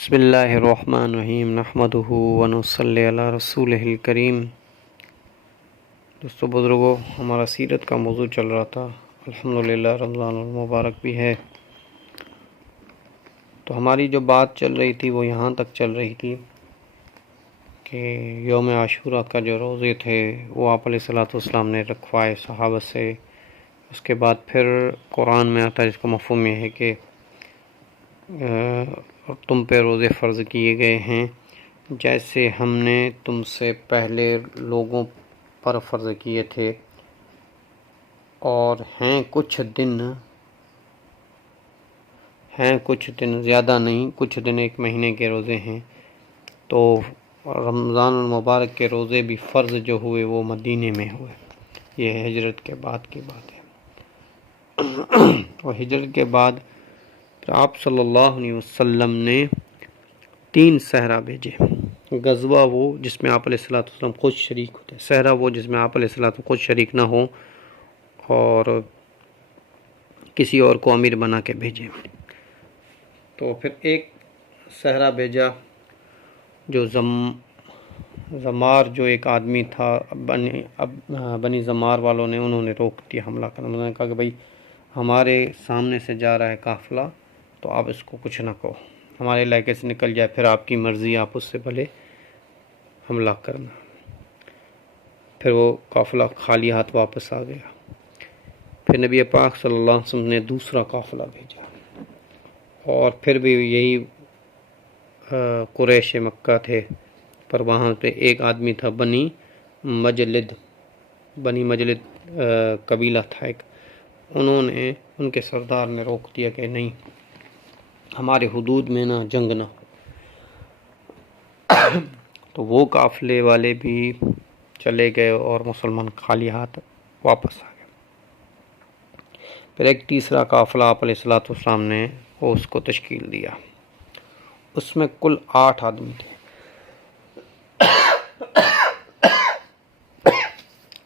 بسم اللہ الرحمن الرحیم نحمدہ ونصلی علی رسولہ الکریم۔ دوستو بزرگوں، ہمارا سیرت کا موضوع چل رہا تھا، الحمدللہ رمضان المبارک بھی ہے، تو ہماری جو بات چل رہی تھی وہ یہاں تک چل رہی تھی کہ یوم عاشوراء کا جو روزے تھے وہ آپ علیہ الصلوۃ والسلام نے رکھوائے صحابہ سے۔ اس کے بعد پھر قرآن میں آتا ہے جس کا مفہوم یہ ہے کہ تم پہ روزے فرض کیے گئے ہیں جیسے ہم نے تم سے پہلے لوگوں پر فرض کیے تھے، اور ہیں کچھ دن زیادہ نہیں، کچھ دن ایک مہینے کے روزے ہیں۔ تو رمضان المبارک کے روزے بھی فرض جو ہوئے وہ مدینے میں ہوئے، یہ ہجرت کے بعد کی بات ہے۔ اور ہجرت کے بعد پھر آپ صلی اللہ علیہ وسلم نے 3 صحرا بھیجے۔ غزوہ وہ جس میں آپ علیہ الصلوۃ والسلام خود شریک ہوتے، صحرا وہ جس میں آپ علیہ الصلوۃ والسلام خود شریک نہ ہوں اور کسی اور کو امیر بنا کے بھیجے۔ تو پھر ایک صحرا بھیجا جو زمار جو ایک آدمی تھا، بنی زمار والوں نے انہوں نے روک دیا حملہ کرنا۔ انہوں نے کہا کہ بھائی ہمارے سامنے سے جا رہا ہے قافلہ، تو آپ اس کو کچھ نہ کہو، ہمارے علاقے سے نکل جائے پھر آپ کی مرضی، آپ اس سے بھلے حملہ کرنا۔ پھر وہ قافلہ خالی ہاتھ واپس آ گیا۔ پھر نبی پاک صلی اللہ علیہ وسلم نے دوسرا قافلہ بھیجا، اور پھر بھی یہی قریش مکہ تھے، پر وہاں پہ ایک آدمی تھا بنی مجلد قبیلہ تھا ایک، ان کے سردار نے روک دیا کہ نہیں، ہمارے حدود میں نہ جنگ نہ ہو۔ تو وہ قافلے والے بھی چلے گئے اور مسلمان خالی ہاتھ واپس آ گئے۔ پھر ایک تیسرا قافلہ آپ علیہ الصلوۃ والسلام نے اس کو تشکیل دیا، اس میں کل 8 آدمی تھے،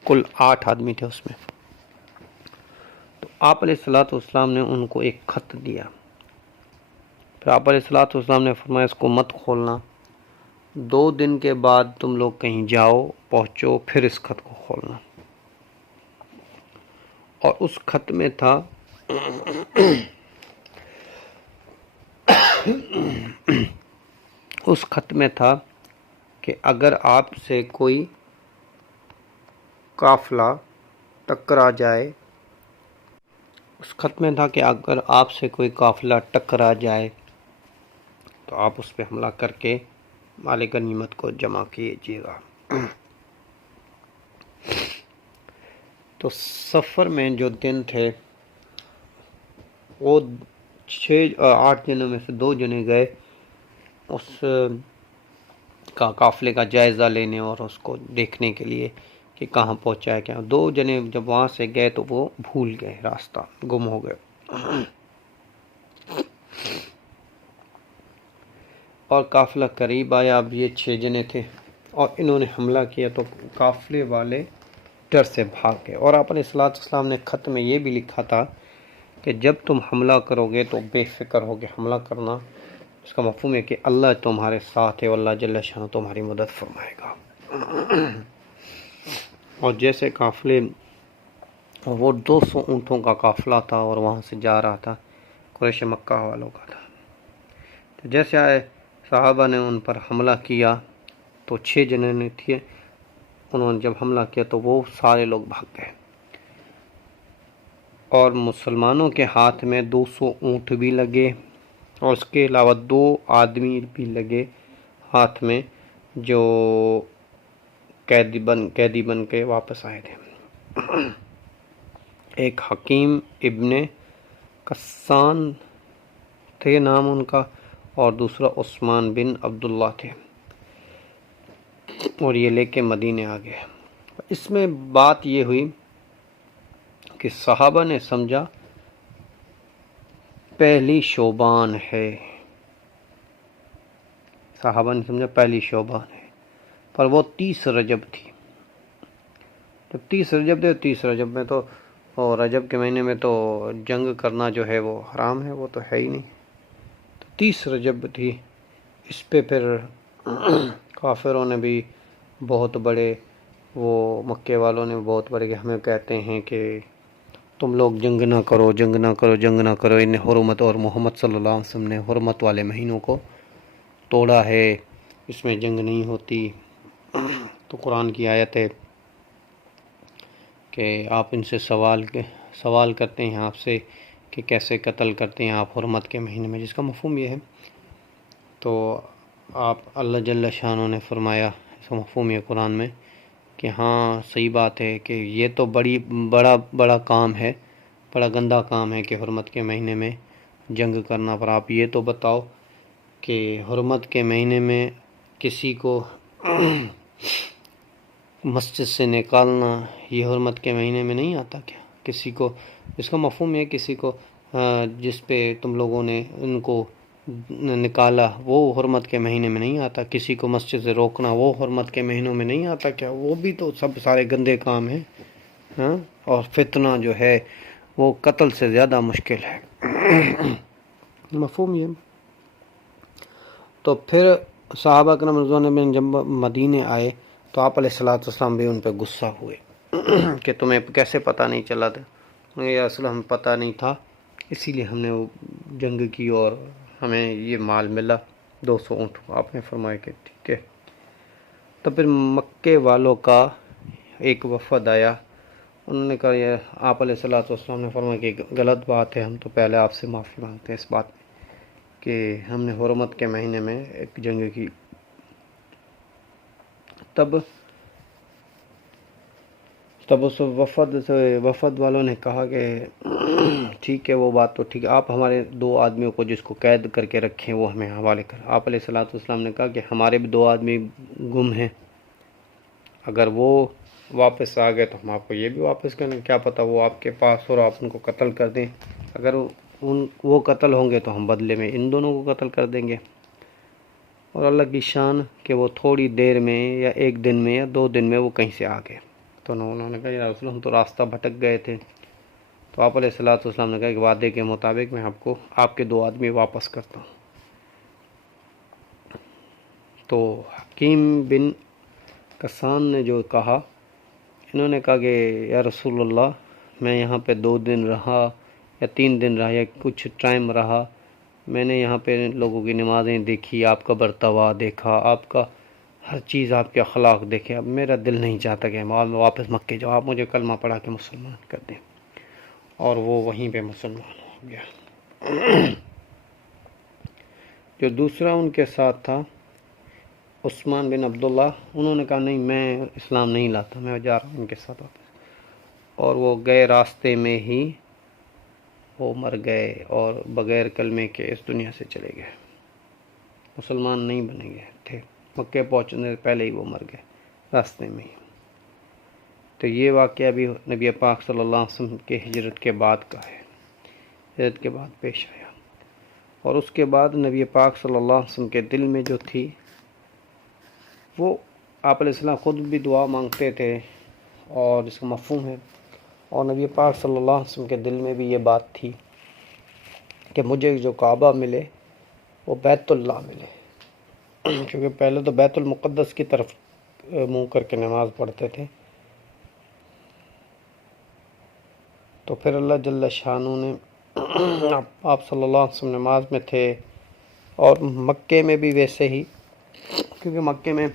کل 8 آدمی تھے اس میں۔ تو آپ علیہ الصلوۃ والسلام نے ان کو ایک خط دیا۔ پھر آپ علیہ الصلوۃ والسلام نے فرمایا اس کو مت کھولنا، 2 دن کے بعد تم لوگ کہیں جاؤ، پہنچو، پھر اس خط کو کھولنا۔ اور اس خط میں تھا کہ اگر آپ سے کوئی قافلہ ٹکرا جائے، تو آپ اس پہ حملہ کر کے مال غنیمت کو جمع کیجیے گا۔ تو سفر میں جو دن تھے وہ 8 دنوں میں سے 2 جنے گئے اس کا قافلے کا جائزہ لینے اور اس کو دیکھنے کے لیے کہ کہاں پہنچا ہے کیا۔ 2 جنے جب وہاں سے گئے تو وہ بھول گئے، راستہ گم ہو گئے، اور قافلہ قریب آیا۔ اب یہ 6 جنے تھے اور انہوں نے حملہ کیا، تو قافلے والے ڈر سے بھاگ گئے۔ اور آپ علیہ الصلوۃ والسلام نے خط میں یہ بھی لکھا تھا کہ جب تم حملہ کرو گے تو بے فکر ہو کے حملہ کرنا، اس کا مفہوم ہے کہ اللہ تمہارے ساتھ ہے، اللہ جل شانہ تمہاری مدد فرمائے گا۔ اور جیسے قافلے، وہ 200 اونٹوں کا قافلہ تھا اور وہاں سے جا رہا تھا، قریش مکہ والوں کا تھا۔ تو جیسے آئے صحابہ نے ان پر حملہ کیا، تو 6 جنے نے تھے، انہوں نے جب حملہ کیا تو وہ سارے لوگ بھاگ گئے، اور مسلمانوں کے ہاتھ میں 200 اونٹ بھی لگے، اور اس کے علاوہ 2 آدمی بھی لگے ہاتھ میں جو قیدی بن کے واپس آئے تھے۔ ایک حکیم ابن کسان تھے نام ان کا، اور دوسرا عثمان بن عبداللہ تھے، اور یہ لے کے مدینے آ گئے۔ اس میں بات یہ ہوئی کہ صحابہ نے سمجھا پہلی شعبان ہے، پر وہ 30 رجب تھی۔ تو 30 رجب تھے، 30 رجب میں تو، اور رجب کے مہینے میں تو جنگ کرنا جو ہے وہ حرام ہے، وہ تو ہے ہی نہیں۔ تو 30 رجب تھی، اس پہ پھر کافروں نے بھی بہت بڑے، وہ مکے والوں نے بہت بڑے کہ ہمیں کہتے ہیں کہ تم لوگ جنگ نہ کرو، جنگ نہ کرو، جنگ نہ کرو، ان حرمت، اور محمد صلی اللہ علیہ وسلم نے حرمت والے مہینوں کو توڑا ہے، اس میں جنگ نہیں ہوتی۔ تو قرآن کی آیت ہے کہ آپ ان سے سوال کرتے ہیں آپ سے کہ کیسے قتل کرتے ہیں آپ حرمت کے مہینے میں، جس کا مفہوم یہ ہے، تو آپ اللہ جل شانہ نے فرمایا، اس کا مفہوم یہ قرآن میں کہ ہاں صحیح بات ہے کہ یہ تو بڑا کام ہے، بڑا گندا کام ہے کہ حرمت کے مہینے میں جنگ کرنا، پر آپ یہ تو بتاؤ کہ حرمت کے مہینے میں کسی کو مسجد سے نکالنا یہ حرمت کے مہینے میں نہیں آتا کیا؟ کسی کو، اس کا مفہوم ہے کسی کو جس پہ تم لوگوں نے ان کو نکالا وہ حرمت کے مہینے میں نہیں آتا، کسی کو مسجد سے روکنا وہ حرمت کے مہینوں میں نہیں آتا کیا؟ وہ بھی تو سب سارے گندے کام ہیں، ہاں؟ اور فتنہ جو ہے وہ قتل سے زیادہ مشکل ہے۔ مفہوم یہ۔ تو پھر صحابہ اکرام رضوان اللہ جب مدینے آئے تو آپ علیہ السلام بھی ان پہ غصہ ہوئے کہ تمہیں کیسے پتہ نہیں چلا تھا؟ یا اصل ہم پتہ نہیں تھا، اسی لیے ہم نے وہ جنگ کی اور ہمیں یہ مال ملا 200 اونٹ۔ آپ نے فرمایا کہ ٹھیک ہے۔ تو پھر مکے والوں کا ایک وفد آیا، انہوں نے کہا یہ آپ علیہ السلام نے فرمایا کہ غلط بات ہے، ہم تو پہلے آپ سے معافی مانگتے ہیں اس بات میں کہ ہم نے حرمت کے مہینے میں ایک جنگ کی۔ تب اس وفد والوں نے کہا کہ ٹھیک ہے، وہ بات تو ٹھیک ہے، آپ ہمارے 2 آدمیوں کو جس کو قید کر کے رکھیں وہ ہمیں حوالے کر۔ آپ علیہ السلام نے کہا کہ ہمارے بھی 2 آدمی گم ہیں، اگر وہ واپس آ گئے تو ہم آپ کو یہ بھی واپس کریں، کیا پتہ وہ آپ کے پاس اور آپ ان کو قتل کر دیں، اگر وہ قتل ہوں گے تو ہم بدلے میں ان دونوں کو قتل کر دیں گے۔ اور اللہ کی شان کہ وہ تھوڑی دیر میں یا 1 دن میں یا 2 دن میں وہ کہیں سے آ گئے۔ تو انہوں نے کہا یا رسول ہم تو راستہ بھٹک گئے تھے۔ تو آپ علیہ السلام نے کہا کہ وعدے کے مطابق میں آپ کے 2 آدمی واپس کرتا ہوں۔ تو حکیم بن کسان نے جو کہا، انہوں نے کہا کہ یا رسول اللہ میں یہاں پہ 2 دن رہا یا 3 دن رہا یا کچھ ٹائم رہا، میں نے یہاں پہ لوگوں کی نمازیں دیکھی، آپ کا برتوا دیکھا، آپ کا ہر چیز، آپ کے اخلاق دیکھے، اب میرا دل نہیں چاہتا کہ میں واپس مکے جاؤں، آپ مجھے کلمہ پڑھا کے مسلمان کر دیں۔ اور وہ وہیں پہ مسلمان ہو گیا۔ جو دوسرا ان کے ساتھ تھا عثمان بن عبداللہ، انہوں نے کہا نہیں میں اسلام نہیں لاتا، میں جا رہا ہوں ان کے ساتھ واپس، اور وہ گئے راستے میں ہی وہ مر گئے اور بغیر کلمے کے اس دنیا سے چلے گئے، مسلمان نہیں بنے گئے تھے، مکے پہنچنے سے پہلے ہی وہ مر گئے راستے میں ہی۔ تو یہ واقعہ بھی نبی پاک صلی اللہ علیہ وسلم کے ہجرت کے بعد کا ہے، ہجرت کے بعد پیش آیا۔ اور اس کے بعد نبی پاک صلی اللہ علیہ وسلم کے دل میں جو تھی، وہ آپ علیہ السلام خود بھی دعا مانگتے تھے اور اس کا مفہوم ہے، اور نبی پاک صلی اللہ علیہ وسلم کے دل میں بھی یہ بات تھی کہ مجھے جو کعبہ ملے وہ بیت اللہ ملے، کیونکہ پہلے تو بیت المقدس کی طرف منہ کر کے نماز پڑھتے تھے۔ تو پھر اللہ جل شانہ نے آپ صلی اللہ علیہ وسلم نماز میں تھے، اور مکے میں بھی ویسے ہی، کیونکہ مکے میں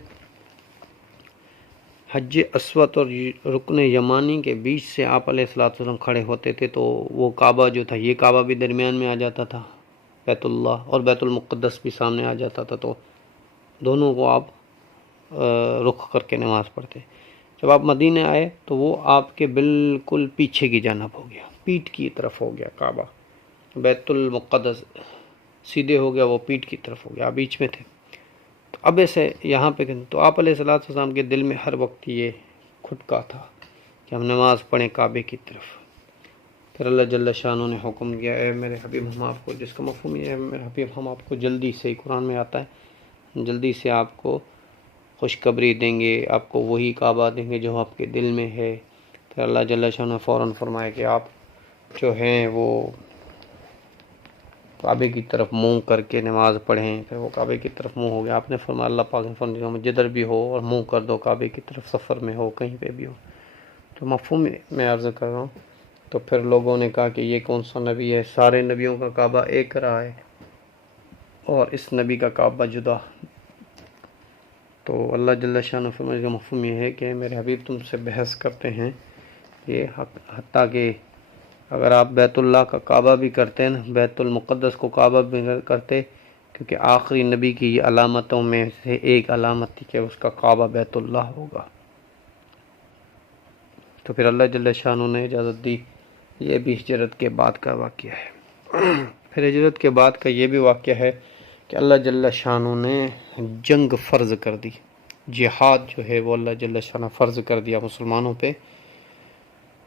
حج اسود اور رکن یمانی کے بیچ سے آپ علیہ السلام کھڑے ہوتے تھے، تو وہ کعبہ جو تھا، یہ کعبہ بھی درمیان میں آ جاتا تھا بیت اللہ، اور بیت المقدس بھی سامنے آ جاتا تھا، تو دونوں کو آپ رخ کر کے نماز پڑھتے۔ جب آپ مدینے آئے تو وہ آپ کے بالکل پیچھے کی جانب ہو گیا، پیٹھ کی طرف ہو گیا کعبہ، بیت المقدس سیدھے ہو گیا، وہ پیٹھ کی طرف ہو گیا، آپ بیچ میں تھے۔ تو اب ایسے یہاں پہ تو آپ علیہ السلام کے دل میں ہر وقت یہ کھٹکا تھا کہ ہم نماز پڑھیں کعبے کی طرف۔ پھر اللہ جل شانہ نے حکم کیا، اے میرے حبیب ہم آپ کو، جس کا مفہوم یہ ہے میرے حبیب ہم آپ کو جلدی سے، قرآن میں آتا ہے جلدی سے آپ کو خوشخبری دیں گے، آپ کو وہی کعبہ دیں گے جو آپ کے دل میں ہے۔ پھر اللہ جل شانہ نے فوراً فرمایا کہ آپ جو ہیں وہ کعبے کی طرف منہ کر کے نماز پڑھیں، پھر وہ کعبے کی طرف منہ ہو گیا. آپ نے فرمایا اللہ پاک نے فرمایا جدھر بھی ہو اور منہ کر دو کعبے کی طرف، سفر میں ہو کہیں پہ بھی ہو. تو مفہوم میں عرض کر رہا ہوں. تو پھر لوگوں نے کہا کہ یہ کون سا نبی ہے، سارے نبیوں کا کعبہ ایک رہا ہے اور اس نبی کا کعبہ جدا. تو اللہ جل شانہ فرمانے کا مفہوم یہ ہے کہ میرے حبیب تم سے بحث کرتے ہیں یہ حتیٰ کہ اگر آپ بیت اللہ کا کعبہ بھی کرتے ہیں نا، بیت المقدس کو کعبہ بھی کرتے، کیونکہ آخری نبی کی یہ علامتوں میں سے ایک علامت تھی کہ اس کا کعبہ بیت اللہ ہوگا. تو پھر اللہ جل شانہ نے اجازت دی. یہ بھی ہجرت کے بعد کا واقعہ ہے. پھر ہجرت کے بعد کا یہ بھی واقعہ ہے کہ اللہ جل شانہ نے جنگ فرض کر دی. جہاد جو ہے وہ اللہ جل شانہ فرض کر دیا مسلمانوں پہ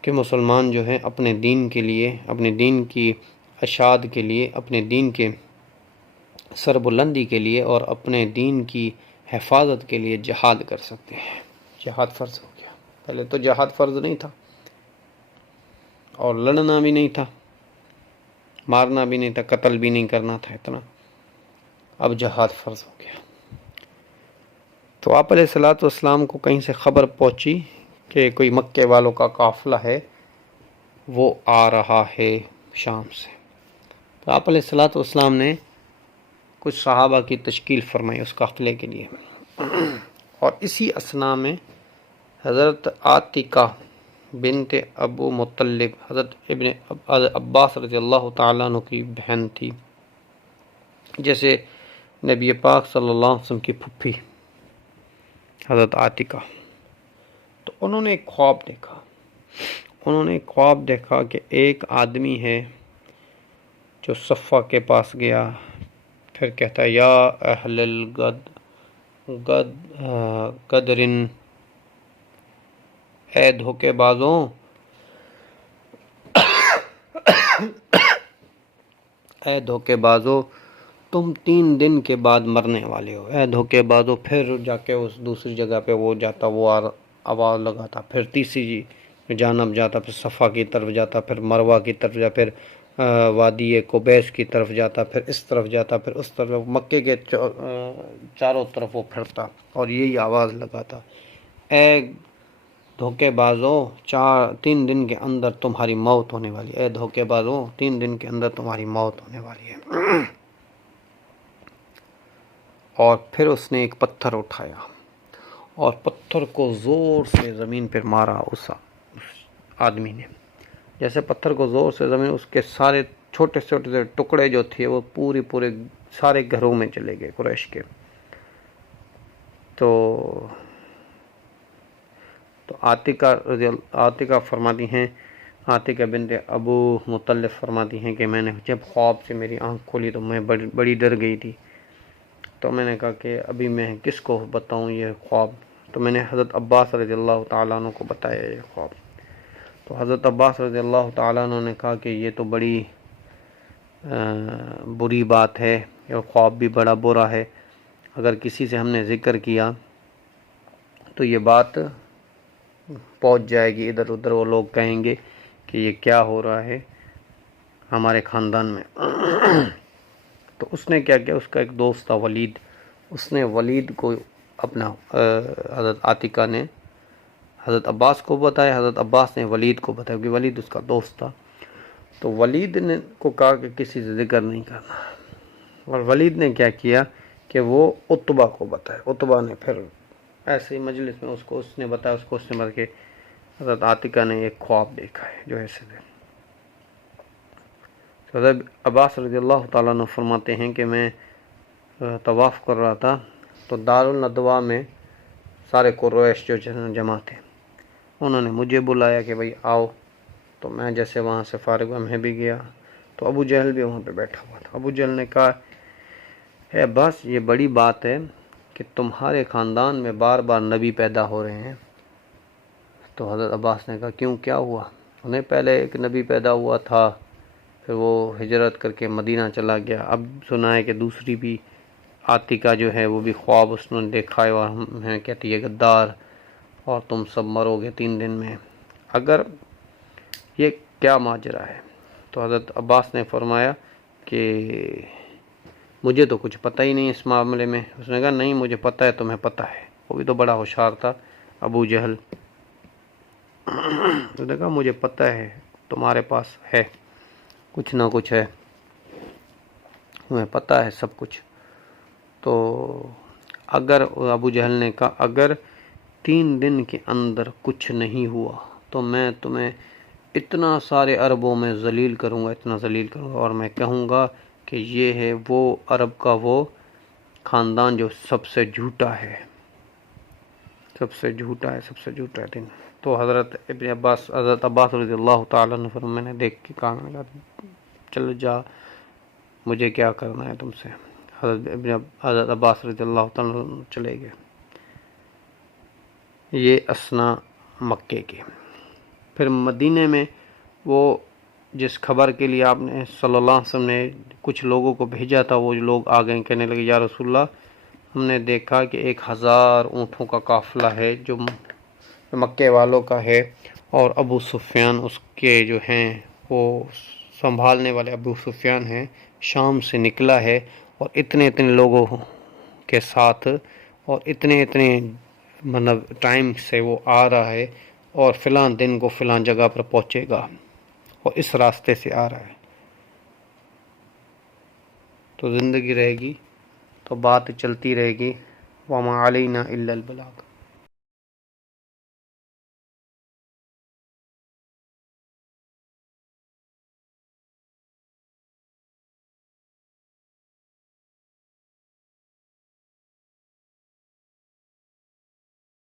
کہ مسلمان جو ہے اپنے دین کے لیے، اپنے دین کی اشاعت کے لیے، اپنے دین کے سربلندی کے لیے اور اپنے دین کی حفاظت کے لیے جہاد کر سکتے ہیں. جہاد فرض ہو گیا. پہلے تو جہاد فرض نہیں تھا اور لڑنا بھی نہیں تھا، مارنا بھی نہیں تھا، قتل بھی نہیں کرنا تھا اتنا. اب جہاد فرض ہو گیا. تو آپ علیہ الصلوۃ والسلام کو کہیں سے خبر پہنچی کہ کوئی مکے والوں کا قافلہ ہے وہ آ رہا ہے شام سے. تو آپ علیہ الصلوۃ والسلام نے کچھ صحابہ کی تشکیل فرمائی اس قافلے کے لیے. اور اسی اثناء میں حضرت عاتقہ بنت ابو مطلب، حضرت ابن عباس رضی اللہ تعالیٰ عنہ کی بہن تھی، جیسے نبی پاک صلی اللہ علیہ وسلم کی پھپھی حضرت عاتقہ. تو انہوں نے ایک خواب دیکھا. انہوں نے ایک خواب دیکھا کہ ایک آدمی ہے جو صفہ کے پاس گیا، پھر کہتا ہے یا اہل قدرن، اے دھوکے بازوں، اے دھوکے بازو تم 3 دن کے بعد مرنے والے ہو. اے دھوکے بازو. پھر جا کے اس دوسری جگہ پہ وہ جاتا، وہ آواز لگاتا، پھر تیسری جانب جاتا، پھر صفا کی طرف جاتا، پھر مروہ کی طرف جاتا، پھر وادی قبیس کی طرف جاتا، پھر اس طرف جاتا، پھر اس طرف، مکے کے چاروں طرف وہ پھرتا اور یہی آواز لگاتا، اے دھوکے بازو 3 دن کے اندر تمہاری موت ہونے والی ہے. اے دھوکے بازو 3 دن کے اندر تمہاری موت ہونے والی ہے. اور پھر اس نے ایک پتھر اٹھایا اور پتھر کو زور سے زمین پر مارا. اس آدمی نے جیسے پتھر کو زور سے زمین، اس کے سارے چھوٹے چھوٹے ٹکڑے جو تھے وہ پورے سارے گھروں میں چلے گئے قریش کے. تو عاتقہ فرماتی ہیں، عاتقہ بنت ابو مطلب فرماتی ہیں کہ میں نے جب خواب سے میری آنکھ کھولی تو میں بڑی ڈر گئی تھی. تو میں نے کہا کہ ابھی میں کس کو بتاؤں یہ خواب. تو میں نے حضرت عباس رضی اللہ تعالیٰ عنہ کو بتایا یہ خواب. تو حضرت عباس رضی اللہ تعالیٰ عنہ نے کہا کہ یہ تو بڑی بری بات ہے، یہ خواب بھی بڑا برا ہے. اگر کسی سے ہم نے ذکر کیا تو یہ بات پہنچ جائے گی ادھر ادھر، وہ لوگ کہیں گے کہ یہ کیا ہو رہا ہے ہمارے خاندان میں. تو اس نے کیا کیا، اس کا ایک دوست تھا ولید، اس نے ولید کو اپنا حضرت عاتقہ نے حضرت عباس کو بتایا، حضرت عباس نے ولید کو بتایا کیونکہ ولید اس کا دوست تھا. تو ولید نے کو کہا کہ کسی سے ذکر نہیں کرنا، اور ولید نے کیا کیا کہ وہ عتبہ کو بتایا. عتبہ نے پھر ایسے ہی مجلس میں اس نے بتایا، اس نے کہ حضرت عاتقہ نے ایک خواب دیکھا ہے جو ایسے دے. حضرت عباس رضی اللہ تعالیٰ عنہ فرماتے ہیں کہ میں طواف کر رہا تھا تو دارالندوا میں سارے قریش جو جمع تھے، انہوں نے مجھے بلایا کہ بھائی آؤ. تو میں جیسے وہاں سے فارغ ہوا میں بھی گیا تو ابو جہل بھی وہاں پہ بیٹھا ہوا تھا. ابو جہل نے کہا اے عباس یہ بڑی بات ہے کہ تمہارے خاندان میں بار بار نبی پیدا ہو رہے ہیں. تو حضرت عباس نے کہا کیوں، کیا ہوا؟ انہیں پہلے ایک نبی پیدا ہوا تھا، پھر وہ ہجرت کر کے مدینہ چلا گیا. اب سنا ہے کہ دوسری بھی عاتقہ جو ہے وہ بھی خواب اس نے دیکھا ہے اور ہمیں کہتی ہے غدار اور تم سب مرو گے 3 دن میں. اگر یہ کیا ماجرا ہے؟ تو حضرت عباس نے فرمایا کہ مجھے تو کچھ پتہ ہی نہیں اس معاملے میں. اس نے کہا نہیں مجھے پتہ ہے تمہیں پتہ ہے. وہ بھی تو بڑا ہوشیار تھا ابو جہل. اس نے کہا مجھے پتہ ہے تمہارے پاس ہے کچھ نہ کچھ ہے, تمہیں پتہ ہے سب کچھ. تو اگر ابو جہل نے کہا اگر 3 دن کے اندر کچھ نہیں ہوا تو میں تمہیں اتنا سارے عربوں میں ذلیل کروں گا, اتنا ذلیل کروں گا, اور میں کہوں گا کہ یہ ہے وہ عرب کا وہ خاندان جو سب سے جھوٹا ہے, سب سے جھوٹا ہے, سب سے جھوٹا دن. تو حضرت عباس رضی اللہ تعالیٰ عنہ فرمایا میں نے دیکھ کے کہا میں کہا چل جا مجھے کیا کرنا ہے تم سے. حضرت عباس رضی اللہ تعالیٰ عنہ چلے گئے. یہ اسنا مکے کے. پھر مدینے میں وہ جس خبر کے لیے آپ نے صلی اللہ علیہ وسلم نے کچھ لوگوں کو بھیجا تھا, وہ لوگ آ گئے کہنے لگے یا رسول اللہ ہم نے دیکھا کہ 1000 اونٹوں کا قافلہ ہے جو مکے والوں کا ہے, اور ابو سفیان اس کے جو ہیں وہ سنبھالنے والے ابو سفیان ہیں, شام سے نکلا ہے اور اتنے لوگوں کے ساتھ اور اتنے مطلب ٹائم سے وہ آ رہا ہے, اور فلاں دن کو فلاں جگہ پر پہنچے گا, اور اس راستے سے آ رہا ہے. تو زندگی رہے گی تو بات چلتی رہے گی. وما علینا الا البلاغ.